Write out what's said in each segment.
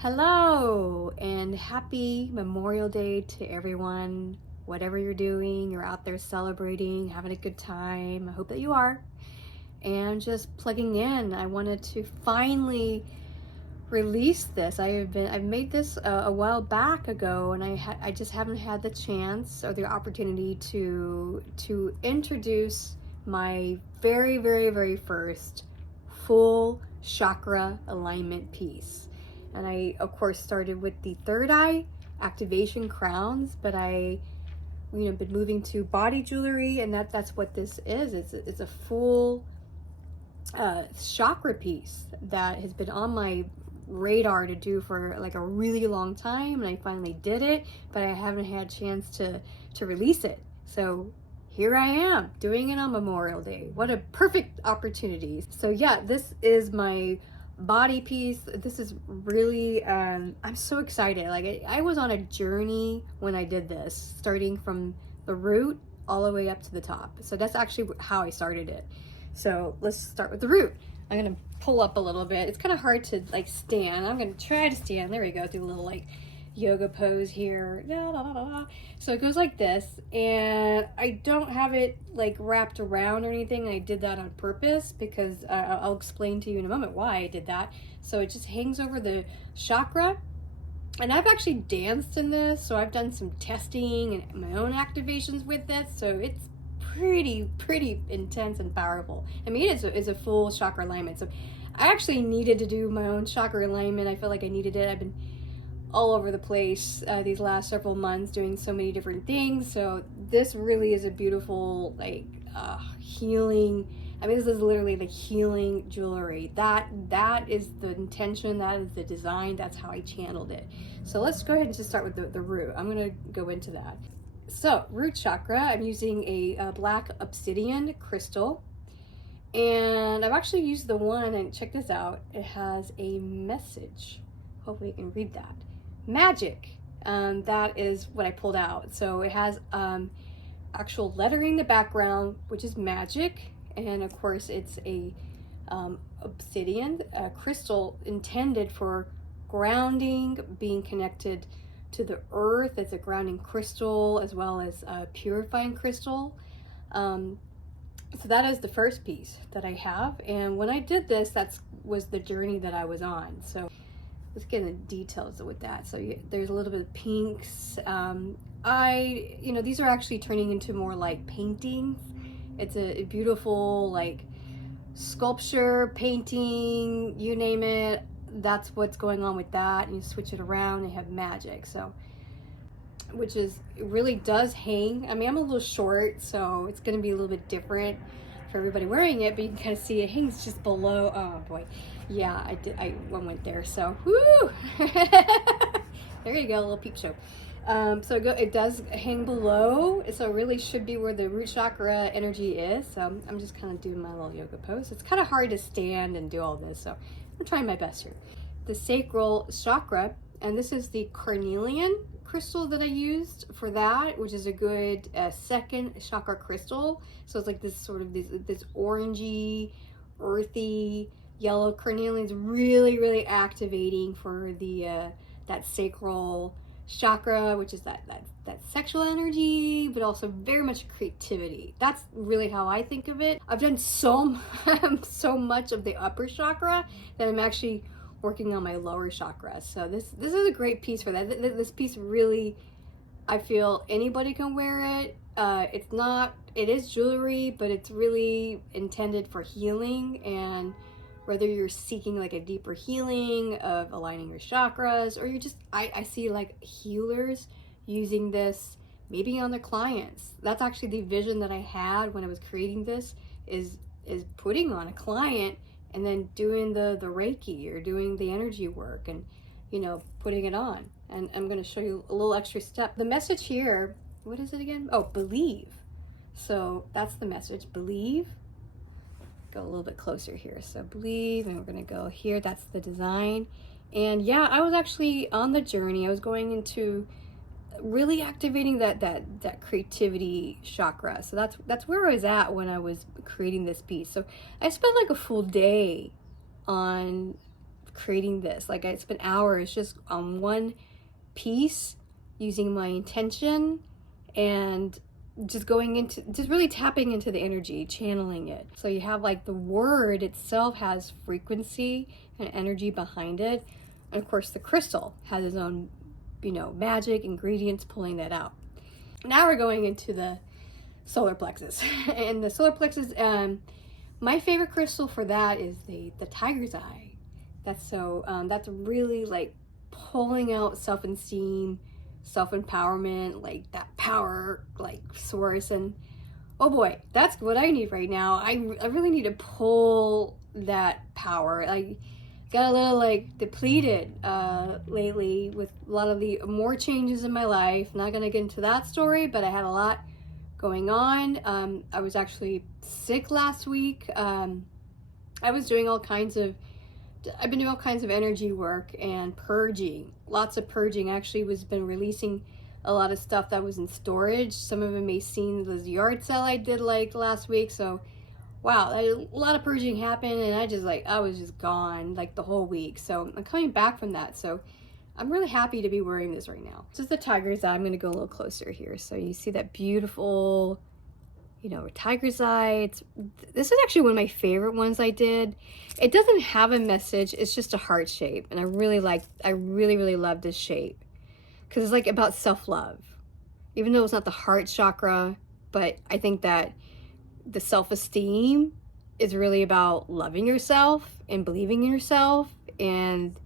Hello and happy Memorial Day to everyone. Whatever you're doing, you're out there celebrating, having a good time. I hope that you are. And just plugging in, I wanted to finally release this. I've made this a while back ago, and I just haven't had the chance or the opportunity to introduce my very first full chakra alignment piece. And I, of course, started with the third eye activation crowns, but I, been moving to body jewelry, and that's what this is. It's a full chakra piece that has been on my radar to do for like a really long time, and I finally did it, but I haven't had a chance to release it. So here I am doing it on Memorial Day. What a perfect opportunity. So yeah, this is my body piece. This is really I'm so excited. Like I was on a journey when I did this, starting from the root all the way up to the top. So that's actually how I started it. So let's start with the root. I'm gonna pull up a little bit. It's kind of hard to like stand. I'm gonna try to stand. There we go. Do a little like yoga pose here. So it goes like this, and I don't have it like wrapped around or anything. I did that on purpose because I'll explain to you in a moment why I did that. So it just hangs over the chakra, and I've actually danced in this, so I've done some testing and my own activations with this, so it's pretty intense and powerful. I mean, it's a full chakra alignment. So I actually needed to do my own chakra alignment. I feel like I needed it. I've been all over the place these last several months doing so many different things. So this really is a beautiful like healing. I mean, this is literally the healing jewelry. That is the intention, that is the design, that's how I channeled it. So let's go ahead and just start with the root. I'm gonna go into that. So root chakra, I'm using a black obsidian crystal, and I've actually used the one, and check this out, it has a message. Hopefully you can read that. Magic. That is what I pulled out. So it has actual lettering in the background, which is magic, and of course it's a obsidian crystal intended for grounding, being connected to the earth. It's a grounding crystal as well as a purifying crystal. So that is the first piece that I have, and when I did this, was the journey that I was on. So let's get into details with that. So there's a little bit of pinks. These are actually turning into more like paintings. It's a beautiful like sculpture, painting, you name it. That's what's going on with that. And you switch it around and have magic. So, which is, it really does hang. I mean, I'm a little short, so it's going to be a little bit different for everybody wearing it, but you can kind of see it hangs just below. Oh boy. Yeah, I went there. So, whoo! There you go, a little peep show. It does hang below, so it really should be where the root chakra energy is. So I'm just kind of doing my little yoga pose. It's kind of hard to stand and do all this, so I'm trying my best here. The sacral chakra, and this is the Carnelian crystal that I used for that, which is a good second chakra crystal. So it's like this sort of this orangey, earthy yellow. Carnelian is really activating for the that sacral chakra, which is that sexual energy, but also very much creativity. That's really how I think of it. I've done so much of the upper chakra that I'm actually working on my lower chakra. So this is a great piece for that. This piece really, I feel anybody can wear it. It is jewelry, but it's really intended for healing, and whether you're seeking like a deeper healing of aligning your chakras, or you're just, I see like healers using this maybe on their clients. That's actually the vision that I had when I was creating this, is putting on a client and then doing the Reiki or doing the energy work and, putting it on. And I'm going to show you a little extra step. The message here, what is it again? Oh, believe. So that's the message, believe. Go a little bit closer here. So believe, and we're going to go here. That's the design. And yeah, I was actually on the journey. I was going into really activating that creativity chakra. So that's where I was at when I was creating this piece. So I spent like a full day on creating this. Like I spent hours just on one piece, using my intention and just going into, just really tapping into the energy, channeling it. So you have like the word itself has frequency and energy behind it. And of course the crystal has its own, you know, magic ingredients pulling that out. Now we're going into the solar plexus. And the solar plexus, my favorite crystal for that is the tiger's eye. That's really like pulling out self-esteem, self-empowerment, like that power, like source. And oh boy, that's what I need right now. I really need to pull that power. I got a little like depleted lately with a lot of the more changes in my life. Not gonna get into that story, but I had a lot going on. I was actually sick last week. I've been doing all kinds of energy work and purging, lots of purging. I actually been releasing a lot of stuff that was in storage. Some of it may seen this yard sale I did like last week. So wow, a lot of purging happened, and I was just gone like the whole week. So I'm coming back from that. So I'm really happy to be wearing this right now. This is the tiger's eye. I'm going to go a little closer here. So you see that beautiful, you know, tiger's eye. This is actually one of my favorite ones I did. It doesn't have a message. It's just a heart shape. And I really love this shape because it's like about self-love. Even though it's not the heart chakra, but I think that the self-esteem is really about loving yourself and believing in yourself. And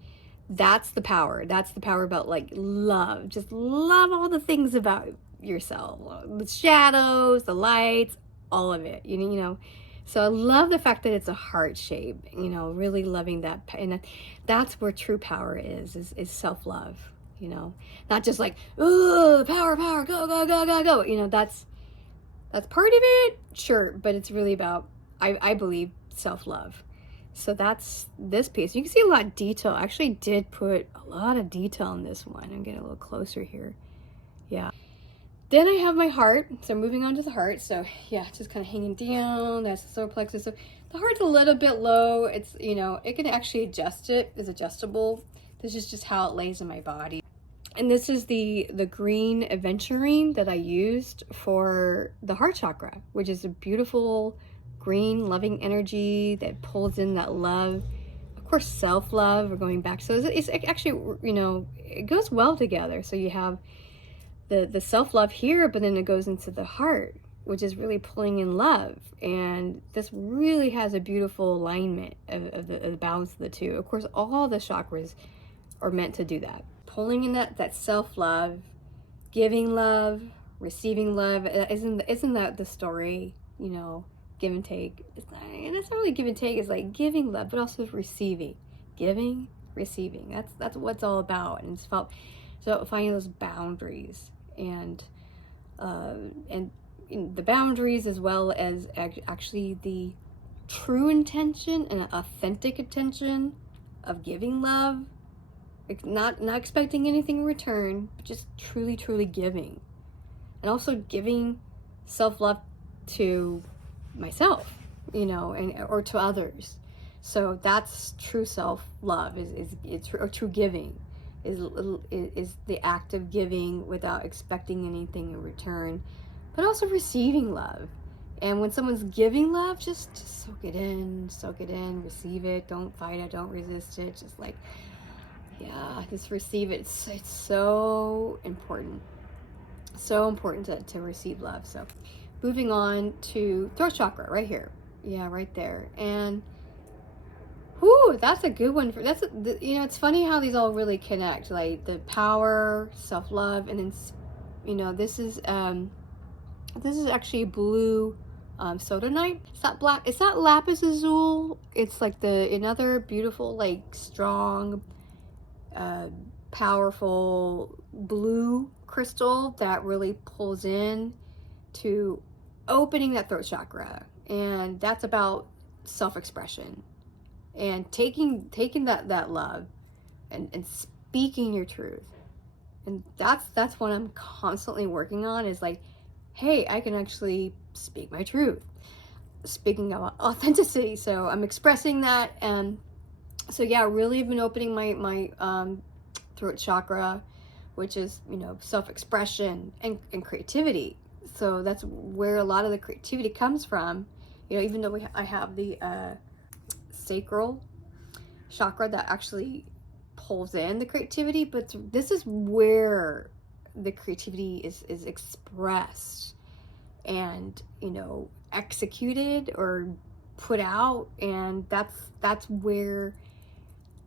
that's the power. That's the power about like love. Just love all the things about yourself, the shadows, the lights, all of it, you know. So I love the fact that it's a heart shape, you know, really loving that. And that's where true power is self-love, you know, not just like, oh, power, go, you know, that's part of it, sure, but it's really about, I believe, self-love. So that's this piece. You can see a lot of detail. I actually did put a lot of detail in this one. I'm getting a little closer here. Yeah. Then I have my heart. So moving on to the heart. So yeah, just kind of hanging down. That's the solar plexus. So the heart's a little bit low. It's, you know, it can actually adjust it. It's adjustable. This is just how it lays in my body. And this is the green Aventurine that I used for the heart chakra, which is a beautiful green loving energy that pulls in that love, of course, self-love. We're going back, so it's actually, you know, it goes well together. So you have the self-love here, but then it goes into the heart, which is really pulling in love. And this really has a beautiful alignment of the balance of the two. Of course, all the chakras are meant to do that, pulling in that self-love, giving love, receiving love. Isn't that the story, you know? Give and take. It's not really give and take. It's like giving love, but also receiving, giving, receiving. That's what it's all about. And it's about finding those boundaries and the boundaries, as well as actually the true intention and authentic intention of giving love, like not expecting anything in return, but just truly giving, and also giving self-love to myself, you know, or to others. So that's true self-love, or true giving is the act of giving without expecting anything in return, but also receiving love. And when someone's giving love, just soak it in, receive it. Don't fight it, don't resist it. Just like, yeah, just receive it. It's so important to receive love. So moving on to throat chakra right here. Yeah, right there. And whoo, that's a good one. You know, it's funny how these all really connect, like the power, self-love, and then, you know, this is actually blue sodonite. It's not black. It's not lapis lazuli. It's like another beautiful, like strong, powerful blue crystal that really pulls in to opening that throat chakra. And that's about self-expression and taking that love and speaking your truth. And that's what I'm constantly working on, is like, hey, I can actually speak my truth, speaking of authenticity. So I'm expressing that. And So yeah, really been opening my throat chakra, which is, you know, self-expression and creativity. So that's where a lot of the creativity comes from. You know, even though I have the sacral chakra that actually pulls in the creativity, but this is where the creativity is expressed and, you know, executed or put out. And that's where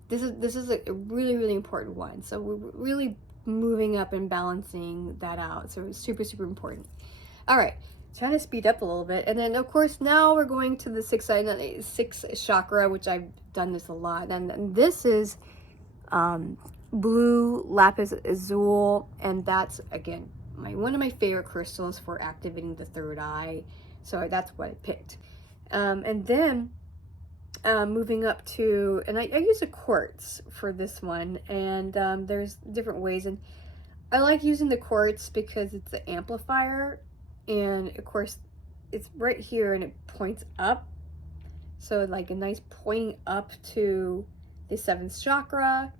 this is a really important one. So we're really moving up and balancing that out. So it's super important. All right, trying to speed up a little bit. And then of course now we're going to the sixth chakra, which I've done this a lot. And this is blue lapis lazuli, and that's again one of my favorite crystals for activating the third eye. So that's what I picked. And then moving up to, and I use a quartz for this one, and there's different ways, and I like using the quartz because it's an amplifier, and of course it's right here and it points up, so like a nice pointing up to the seventh chakra.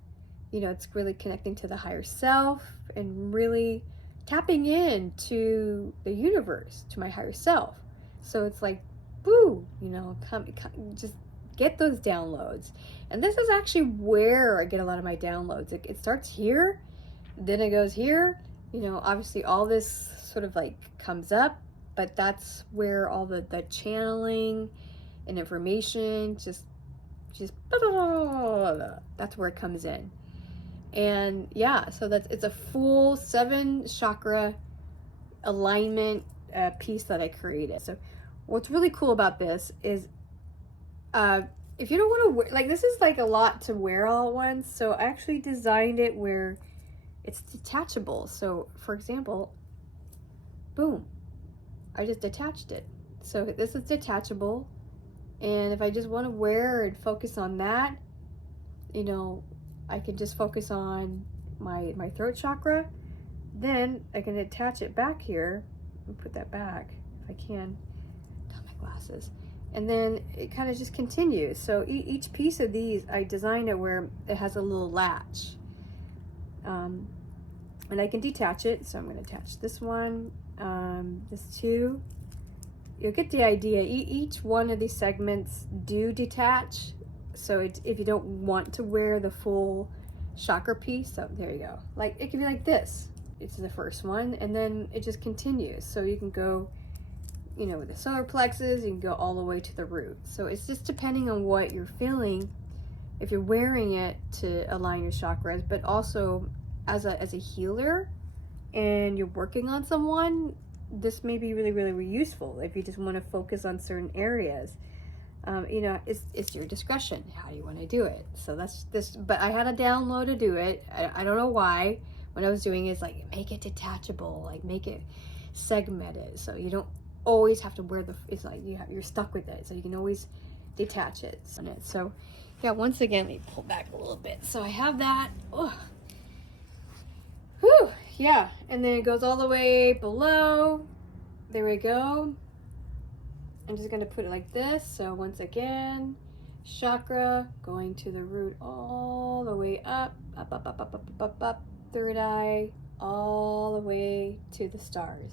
You know, it's really connecting to the higher self and really tapping into the universe, to my higher self. So it's like, boo, you know, just get those downloads. And this is actually where I get a lot of my downloads. It starts here, then it goes here. You know, obviously all this sort of like comes up, but that's where all the channeling and information just that's where it comes in. And yeah, so it's a full 7 chakra alignment piece that I created. So what's really cool about this is if you don't want to wear, like, this is like a lot to wear all at once, so I actually designed it where it's detachable. So for example, boom, I just detached it. So this is detachable, and if I just want to wear and focus on that, you know, I can just focus on my throat chakra. Then I can attach it back here and put that back if I can. Got my glasses. And then it kind of just continues. So each piece of these, I designed it where it has a little latch. And I can detach it. So I'm going to attach this one, this two. You'll get the idea. Each one of these segments do detach. So if you don't want to wear the full chakra piece, so there you go. Like, it can be like this. It's the first one, and then it just continues. So you can go, you know, with the solar plexus, you can go all the way to the root. So it's just depending on what you're feeling, if you're wearing it to align your chakras, but also as a healer and you're working on someone, this may be really useful if you just want to focus on certain areas. You know, it's your discretion how you want to do it. So that's this, but I had a download to do it. I don't know why. When I was doing it, it's like, make it detachable, like make it segmented, so you don't always have to wear it's like you're stuck with it, so you can always detach it. So yeah, once again, let me pull back a little bit. So I have that. Oh. Whew, yeah, and then it goes all the way below. There we go. I'm just going to put it like this. So once again, chakra going to the root all the way up, third eye, all the way to the stars.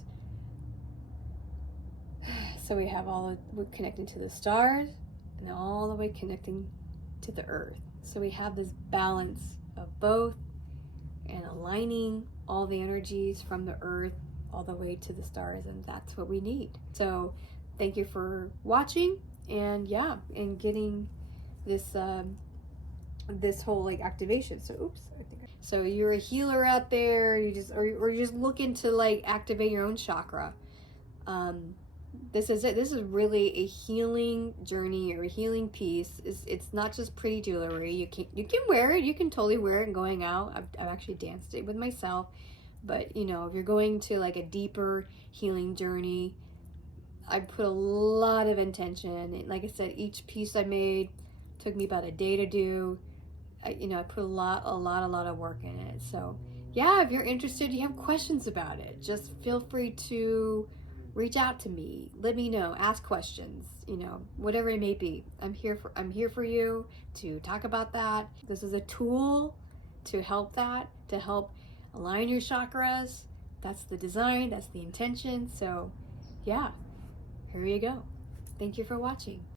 So we have we're connecting to the stars and all the way connecting to the earth. So we have this balance of both and aligning all the energies from the earth all the way to the stars, and that's what we need. So thank you for watching, and yeah, and getting this this whole like activation. So oops, so you're a healer out there, you just or you're just looking to like activate your own chakra. This is it. This is really a healing journey or a healing piece. It's not just pretty jewelry. You can wear it. You can totally wear it and going out. I've actually danced it with myself. But you know, if you're going to like a deeper healing journey, I put a lot of intention. And like I said, each piece I made took me about a day to do. You know, I put a lot of work in it. So yeah, if you're interested, you have questions about it, just feel free to reach out to me, let me know, ask questions, whatever it may be. I'm here for you to talk about that. This is a tool to help align your chakras. That's the design, that's the intention. So yeah, here you go. Thank you for watching.